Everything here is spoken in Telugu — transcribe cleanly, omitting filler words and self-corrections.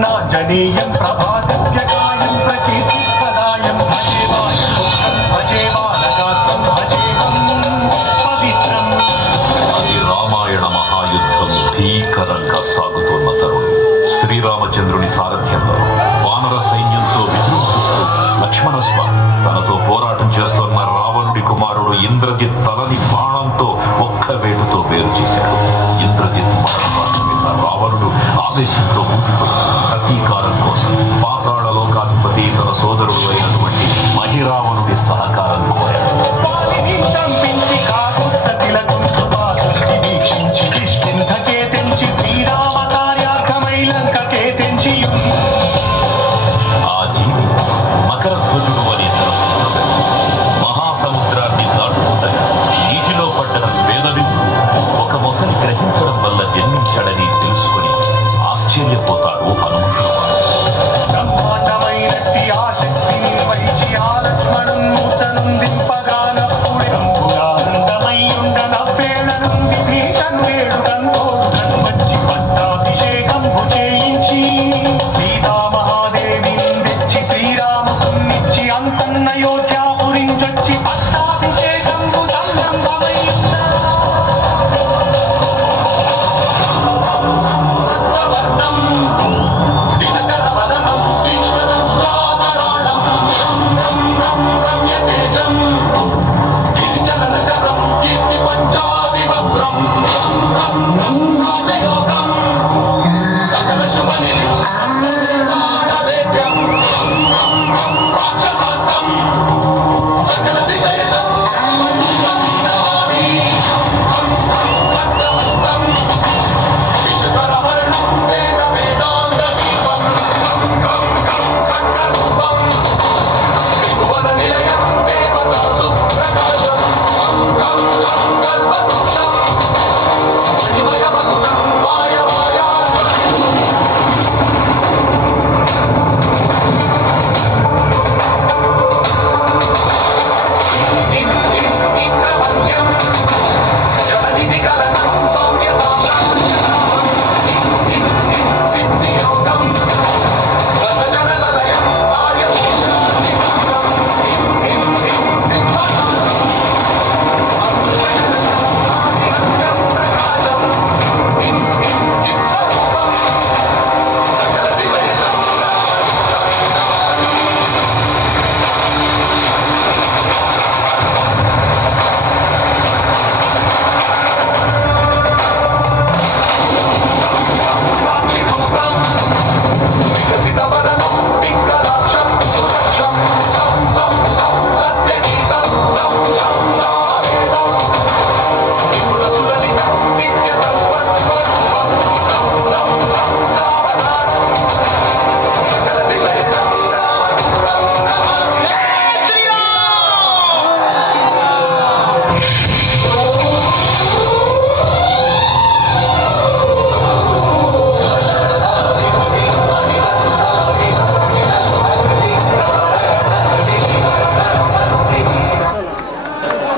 ప్రసన్నాంజనేయం ప్రభాదివ్యకాయం ప్రకీర్తిప్రదాయం భజే బాలగాత్రం భజేహం పవిత్రం. అది రామాయణ మహాయుద్ధం భీకరంగా సాగుతున్న తరుణం. శ్రీరామచంద్రుని సారథ్యంలో వానర సైన్యంతో విజృంభిస్తూ లక్ష్మణస్వామి తనతో పోరాటం చేస్తున్న రావణుడి కుమారుడు ఇంద్రజిత్ తలని బాణంతో ఒక్క వేటుతో వేరు చేశాడు. ఇంద్రజిత్ మరణవార్త విన్న రావణుడు ఆవేశంతో ఊపిపోయి ప్రతీకారం కోసం పాతాళ లోకాధిపతి తన సోదరుడు అయినటువంటి మహిరావణుడి సహకారం కోరాడు. ఆ జీవి మకరధ్వజుడు అనే తన పుత్రుడు మహాసముద్రాన్ని దాటుతుండగా నీటిలో పడ్డ వేదవిందు ఒక మొసలి గ్రహించడం వల్ల జన్మించాడని తెలుసుకుని ఆశ్చర్యపోతాడు.